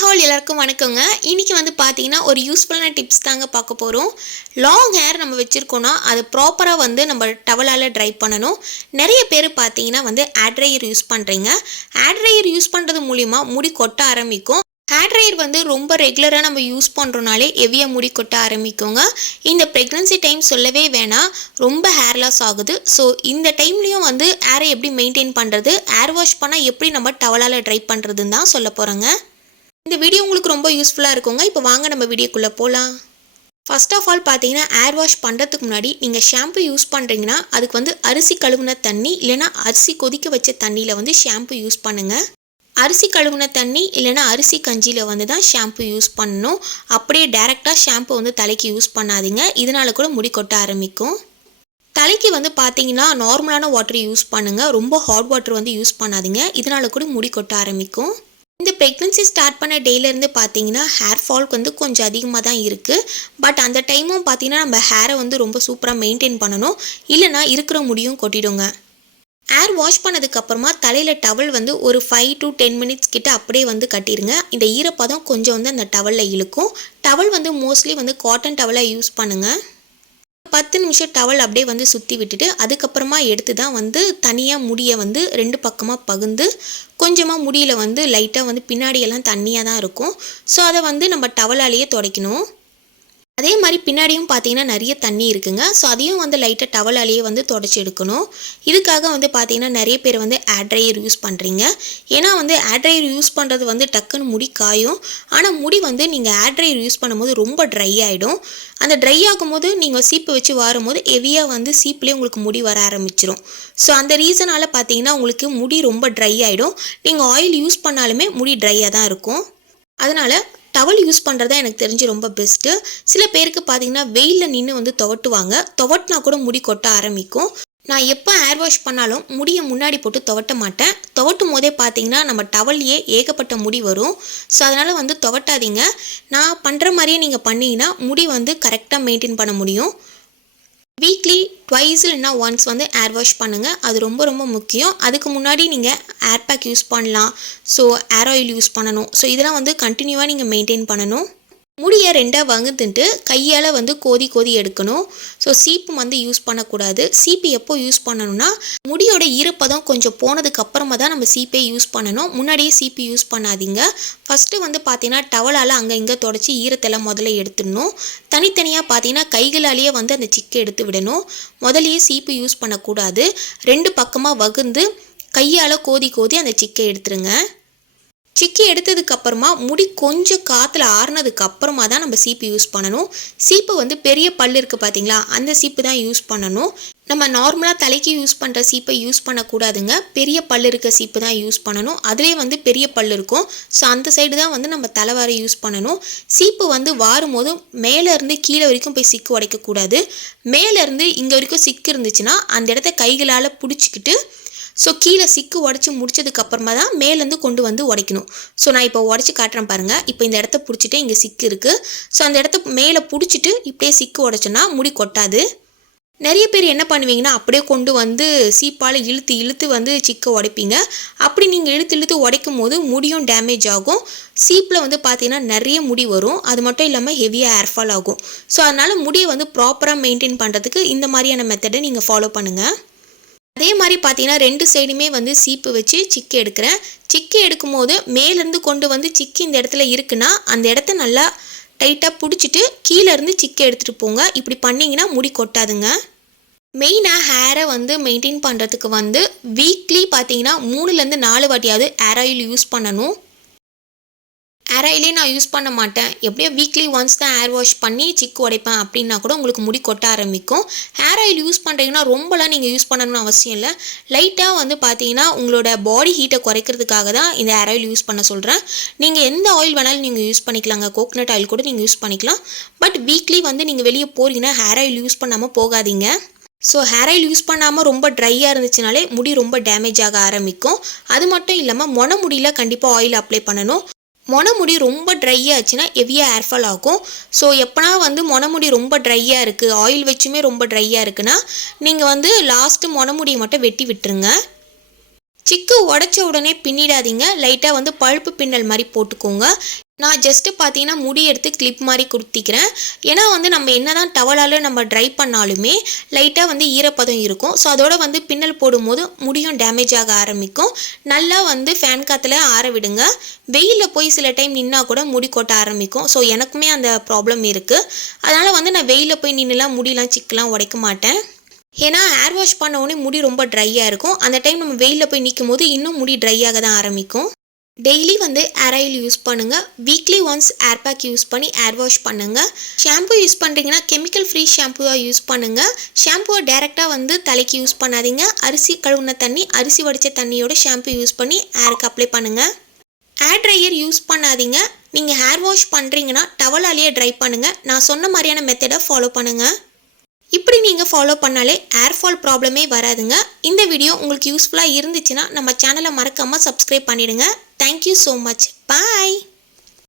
Hi எல்லாருக்கும் வணக்கங்க. இன்னைக்கு வந்து பார்த்தீங்கன்னா ஒரு யூஸ்ஃபுல்லான டிப்ஸ் தாங்க பார்க்க போகிறோம். லாங் ஹேர் நம்ம வச்சுருக்கோன்னா அது ப்ராப்பராக வந்து நம்ம டவலால் ட்ரை பண்ணணும். நிறைய பேர் பார்த்தீங்கன்னா வந்து ஹேர் ட்ரையர் யூஸ் பண்ணுறீங்க. ஹேர் ட்ரையர் யூஸ் பண்ணுறது மூலிமா முடி கொட்ட ஆரம்பிக்கும். ஹேர் ட்ரையர் வந்து ரொம்ப ரெகுலராக நம்ம யூஸ் பண்ணுறோனாலே ஹெவியாக முடி கொட்ட ஆரம்பிக்குங்க. இந்த ப்ரெக்னன்சி டைம் சொல்லவே வேணாம், ரொம்ப ஹேர் லாஸ் ஆகுது. ஸோ இந்த டைம்லேயும் வந்து ஹேரை எப்படி மெயின்டைன் பண்ணுறது, ஹேர் வாஷ் பண்ணால் எப்படி நம்ம டவலால் ட்ரை பண்ணுறதுன்னு தான் சொல்ல போகிறோங்க. இந்த வீடியோ உங்களுக்கு ரொம்ப யூஸ்ஃபுல்லாக இருக்குங்க. இப்போ வாங்க நம்ம வீடியோக்குள்ளே போகலாம். ஃபர்ஸ்ட் ஆஃப் ஆல் பார்த்தீங்கன்னா ஹேர் வாஷ் பண்ணுறதுக்கு முன்னாடி நீங்கள் ஷாம்பு யூஸ் பண்ணுறீங்கன்னா அதுக்கு வந்து அரிசி கழுவுன தண்ணி இல்லைனா அரிசி கொதிக்க வச்ச தண்ணியில் வந்து ஷாம்பு யூஸ் பண்ணுங்கள். அரிசி கழுவுன தண்ணி இல்லைனா அரிசி கஞ்சியில் வந்து தான் ஷாம்பு யூஸ் பண்ணணும். அப்படியே டேரெக்டாக ஷாம்பு வந்து தலைக்கு யூஸ் பண்ணாதீங்க, இதனால் கூட முடி கொட்ட ஆரம்பிக்கும். தலைக்கு வந்து பார்த்தீங்கன்னா நார்மலான வாட்டர் யூஸ் பண்ணுங்கள், ரொம்ப ஹாட் வாட்டர் வந்து யூஸ் பண்ணாதீங்க, இதனால் கூட முடி கொட்ட ஆரம்பிக்கும். இந்த ப்ரெக்னன்சி ஸ்டார்ட் பண்ண டேலேருந்து பார்த்தீங்கன்னா ஹேர் ஃபால்க்கு வந்து கொஞ்சம் அதிகமாக தான் இருக்குது. பட் அந்த டைமும் பார்த்தீங்கன்னா நம்ம ஹேரை வந்து ரொம்ப சூப்பராக மெயின்டைன் பண்ணணும், இல்லைனா இருக்கிற முடியும் கொட்டிடுங்க. ஹேர் வாஷ் பண்ணதுக்கப்புறமா தலையில் டவல் வந்து ஒரு 5 to 10 மினிட்ஸ் கிட்ட அப்படியே வந்து கட்டிடுங்க. இந்த ஈரப்பதம் கொஞ்சம் வந்து அந்த டவலில் இழுக்கும். டவல் வந்து மோஸ்ட்லி வந்து காட்டன் டவலாக யூஸ் பண்ணுங்கள். 10 நிமிஷம் டவல் அப்படியே வந்து சுற்றி விட்டுட்டு அதுக்கப்புறமா எடுத்து தான் வந்து தனியாக முடியை வந்து 2 பக்கமாக பகுந்து கொஞ்சமாக முடியில் வந்து லைட்டாக வந்து பின்னாடியெல்லாம் தண்ணியாக தான் இருக்கும். ஸோ அதை வந்து நம்ம டவலாலேயே துடைக்கணும். அதே மாதிரி பின்னாடியும் பார்த்தீங்கன்னா நிறைய தண்ணி இருக்குங்க. ஸோ அதையும் வந்து லைட்டாக டவலாலேயே வந்து தொடச்சி எடுக்கணும். இதுக்காக வந்து பார்த்தீங்கன்னா நிறைய பேர் வந்து ஹேர் ட்ரையர் யூஸ் பண்ணுறீங்க. ஏன்னா வந்து ஹேர் ட்ரையர் யூஸ் பண்ணுறது வந்து டக்குன்னு முடி காயும். ஆனால் முடி வந்து நீங்கள் ஹேர் ட்ரையர் யூஸ் பண்ணும்போது ரொம்ப ட்ரை ஆகிடும். அந்த ட்ரை ஆகும்போது நீங்கள் சீப்பு வச்சு வாரும்போது ஹெவியாக வந்து சீப்லேயே உங்களுக்கு முடி வர ஆரம்பிச்சிடும். ஸோ அந்த ரீசனால் பார்த்தீங்கன்னா உங்களுக்கு முடி ரொம்ப ட்ரை ஆகிடும். நீங்கள் ஆயில் யூஸ் பண்ணாலுமே முடி ட்ரையாக தான் இருக்கும். அதனால் டவல் யூஸ் பண்ணுறது தான் எனக்கு தெரிஞ்சு ரொம்ப பெஸ்ட்டு. சில பேருக்கு பார்த்தீங்கன்னா வெயிலில் நின்று வந்து துவட்டுவாங்க, துவட்டினா கூட முடி கொட்ட ஆரம்பிக்கும். நான் எப்போ ஹேர் வாஷ் பண்ணாலும் முடியை முன்னாடி போட்டு துவட்ட மாட்டேன். துவட்டும் போதே பார்த்தீங்கன்னா நம்ம டவல்லையே ஏகப்பட்ட முடி வரும். ஸோ அதனால் வந்து துவட்டாதீங்க. நான் பண்ணுற மாதிரியே நீங்கள் பண்ணிங்கன்னா முடி வந்து கரெக்டாக மெயின்டைன் பண்ண முடியும். வீக்லி ட்வைஸ் இல்லைனா ஒன்ஸ் வந்து ஹேர் வாஷ் பண்ணுங்கள், அது ரொம்ப ரொம்ப முக்கியம். அதுக்கு முன்னாடி நீங்கள் ஹேர் பேக் யூஸ் பண்ணலாம். ஸோ ஹேர் ஆயில் யூஸ் பண்ணணும். ஸோ இதெல்லாம் வந்து கண்டினியூவாக நீங்கள் மெயின்டைன் பண்ணணும். முடியை 2ஆக வகுத்துட்டு கையால் வந்து கோதி எடுக்கணும். ஸோ சீப்பு வந்து யூஸ் பண்ணக்கூடாது. சீப்பு எப்போ யூஸ் பண்ணணும்னா முடியோட ஈரப்பதம் கொஞ்சம் போனதுக்கு அப்புறமா தான் நம்ம சீப்பே யூஸ் பண்ணணும். முன்னாடியே சீப்பு யூஸ் பண்ணாதீங்க. ஃபஸ்ட்டு வந்து பார்த்தீங்கன்னா டவலால் அங்கே இங்கே தொடச்சி ஈரத்தெல்லாம் முதல்ல எடுத்துடணும். தனித்தனியாக பார்த்தீங்கன்னா கைகளாலேயே வந்து அந்த சிக்கை எடுத்து விடணும். முதலையே சீப்பு யூஸ் பண்ணக்கூடாது. 2 பக்கமாக வகுந்து கையால் கோதி அந்த சிக்கை எடுத்துருங்க. சிக்கி எடுத்ததுக்கப்புறமா முடி கொஞ்சம் காற்றுல ஆறுனதுக்கு அப்புறமா தான் நம்ம சீப்பு யூஸ் பண்ணணும். சீப்பு வந்து பெரிய பல் இருக்குது பார்த்தீங்களா, அந்த சீப்பு தான் யூஸ் பண்ணணும். நம்ம நார்மலாக தலைக்கு யூஸ் பண்ணுற சீப்பை யூஸ் பண்ணக்கூடாதுங்க. பெரிய பல் இருக்க சீப்பு தான் யூஸ் பண்ணணும். அதிலே வந்து பெரிய பல் இருக்கும். ஸோ அந்த சைடு தான் வந்து நம்ம தலைவாரி யூஸ் பண்ணணும். சீப்பு வந்து வாரும் போது மேலேருந்து கீழே வரைக்கும் போய் சிக்கு உடைக்கக்கூடாது. மேலேருந்து இங்கே வரைக்கும் சிக்கு இருந்துச்சுன்னா அந்த இடத்த கைகளால் பிடிச்சிக்கிட்டு ஸோ கீழே சிக்கு உடச்சி முடிச்சதுக்கப்புறமா தான் மேலேருந்து கொண்டு வந்து உடைக்கணும். ஸோ நான் இப்போ உடச்சி காட்டுறேன் பாருங்கள். இப்போ இந்த இடத்த பிடிச்சிட்டு இங்கே சிக்கு இருக்குது. ஸோ அந்த இடத்த மேலே பிடிச்சிட்டு இப்படியே சிக்கு உடச்சோன்னா முடி கொட்டாது. நிறைய பேர் என்ன பண்ணுவீங்கன்னா அப்படியே கொண்டு வந்து சீப்பால் இழுத்து வந்து சிக்கை உடைப்பீங்க. அப்படி நீங்கள் இழுத்து உடைக்கும் போது முடியும் டேமேஜ் ஆகும். சீப்பில் வந்து பார்த்தீங்கன்னா நிறைய முடி வரும். அது மட்டும் இல்லாமல் ஹெவியாக ஹேர்ஃபால் ஆகும். ஸோ அதனால் முடியை வந்து ப்ராப்பராக மெயின்டைன் பண்ணுறதுக்கு இந்த மாதிரியான மெத்தடை நீங்கள் ஃபாலோ பண்ணுங்கள். அதே மாதிரி பார்த்தீங்கன்னா 2 சைடுமே வந்து சீப்பு வச்சு சிக்கி எடுக்கிறேன். சிக்கி எடுக்கும் போது மேலேருந்து கொண்டு வந்து சிக்கி இந்த இடத்துல இருக்குன்னா அந்த இடத்த நல்லா டைட்டாக பிடிச்சிட்டு கீழேருந்து சிக்கி எடுத்துகிட்டு போங்க. இப்படி பண்ணிங்கன்னா முடி கொட்டாதுங்க. மெயினாக ஹேரை வந்து மெயின்டைன் பண்ணுறதுக்கு வந்து வீக்லி பார்த்தீங்கன்னா 3லேருந்து 4 வாட்டியாவது ஹேர் ஆயில் யூஸ் பண்ணணும். ஹேர் ஆயிலே நான் யூஸ் பண்ண மாட்டேன், எப்படியோ வீக்லி ஒன்ஸ் தான் ஹேர் வாஷ் பண்ணி சிக்கு உடைப்பேன் அப்படின்னா கூட உங்களுக்கு முடி கொட்ட ஆரம்பிக்கும். ஹேர் ஆயில் யூஸ் பண்ணுறீங்கன்னா ரொம்பலாம் நீங்கள் யூஸ் பண்ணணும்னு அவசியம் இல்லை. லைட்டாக வந்து பார்த்தீங்கன்னா உங்களோட பாடி ஹீட்டை குறைக்கிறதுக்காக தான் இந்த ஹேர் ஆயில் யூஸ் பண்ண சொல்கிறேன். நீங்கள் எந்த ஆயில் வேணாலும் நீங்கள் யூஸ் பண்ணிக்கலாங்க. கோகனட் ஆயில் கூட நீங்கள் யூஸ் பண்ணிக்கலாம். பட் வீக்லி வந்து நீங்கள் வெளியே போகிறீங்கன்னா ஹேர் ஆயில் யூஸ் பண்ணாமல் போகாதீங்க. ஸோ ஹேர் ஆயில் யூஸ் பண்ணாமல் ரொம்ப ட்ரையாக இருந்துச்சுனாலே முடி ரொம்ப டேமேஜ் ஆக ஆரம்பிக்கும். அது மட்டும் இல்லாமல் மொன முடியில் கண்டிப்பாக ஆயில் அப்ளை பண்ணணும். மொனமுடி ரொம்ப ட்ரையாக ஆச்சுன்னா ஹெவியாக ஹேர்ஃபால் ஆகும். ஸோ எப்போனா வந்து மொனமுடி ரொம்ப ட்ரையாக இருக்குது, ஆயில் வச்சுமே ரொம்ப ட்ரையாக இருக்குன்னா நீங்கள் வந்து லாஸ்ட்டு மொனமுடியை மட்டும் வெட்டி விட்டுருங்க. சிக்கு உடச்ச உடனே பின்னிடாதீங்க, லைட்டாக வந்து பழுப்பு பின்னல் மாதிரி போட்டுக்கோங்க. நான் ஜஸ்ட்டு பார்த்தீங்கன்னா முடி எடுத்து கிளிப் மாதிரி குடுத்திக்கிறேன். ஏன்னா வந்து நம்ம என்னதான் டவலால் நம்ம ட்ரை பண்ணாலுமே லைட்டாக வந்து ஈரப்பதம் இருக்கும். ஸோ அதோட வந்து பின்னல் போடும்போது முடியும் டேமேஜ் ஆக ஆரம்பிக்கும். நல்லா வந்து ஃபேன் காற்றுல ஆற விடுங்க. வெயிலில் போய் சில டைம் நின்னா கூட முடி கொட்ட ஆரம்பிக்கும். ஸோ எனக்குமே அந்த ப்ராப்ளம் இருக்குது. அதனால் வந்து நான் வெயிலில் போய் நின்றுலாம் முடியெலாம் சிக்கலாம் உடைக்க மாட்டேன். ஏன்னா ஹேர் வாஷ் பண்ண உடனே முடி ரொம்ப ட்ரையாக இருக்கும். அந்த டைம் நம்ம வெயிலில் போய் நிற்கும் போது இன்னும் முடி ட்ரை ஆக தான் ஆரம்பிக்கும். டெய்லி வந்து ஏர் ஆயில் யூஸ் பண்ணுங்கள். Weekly once air bag use பண்ணி ஏர் வாஷ் பண்ணுங்கள். ஷாம்பு யூஸ் பண்ணுறீங்கன்னா கெமிக்கல் ஃப்ரீ ஷாம்புவாக யூஸ் பண்ணுங்கள். ஷாம்புவை டேரெக்டாக வந்து தலைக்கு யூஸ் பண்ணாதீங்க. அரிசி கழுவுன தண்ணி, அரிசி வடித்த தண்ணியோட ஷாம்பு யூஸ் பண்ணி ஏருக்கு அப்ளை பண்ணுங்கள். ஏர் ட்ரையர் யூஸ் பண்ணாதீங்க. நீங்கள் ஹேர் வாஷ் பண்ணுறீங்கன்னா டவலாலேயே ட்ரை பண்ணுங்கள். நான் சொன்ன மாதிரியான மெத்தடை ஃபாலோ பண்ணுங்கள். இப்படி நீங்கள் ஃபாலோ பண்ணாலே ஏர் ஃபால் ப்ராப்ளமே வராதுங்க. இந்த வீடியோ உங்களுக்கு யூஸ்ஃபுல்லாக இருந்துச்சுன்னா நம்ம சேனலை மறக்காமல் சப்ஸ்கிரைப் பண்ணிவிடுங்க. Thank you so much. பாய்.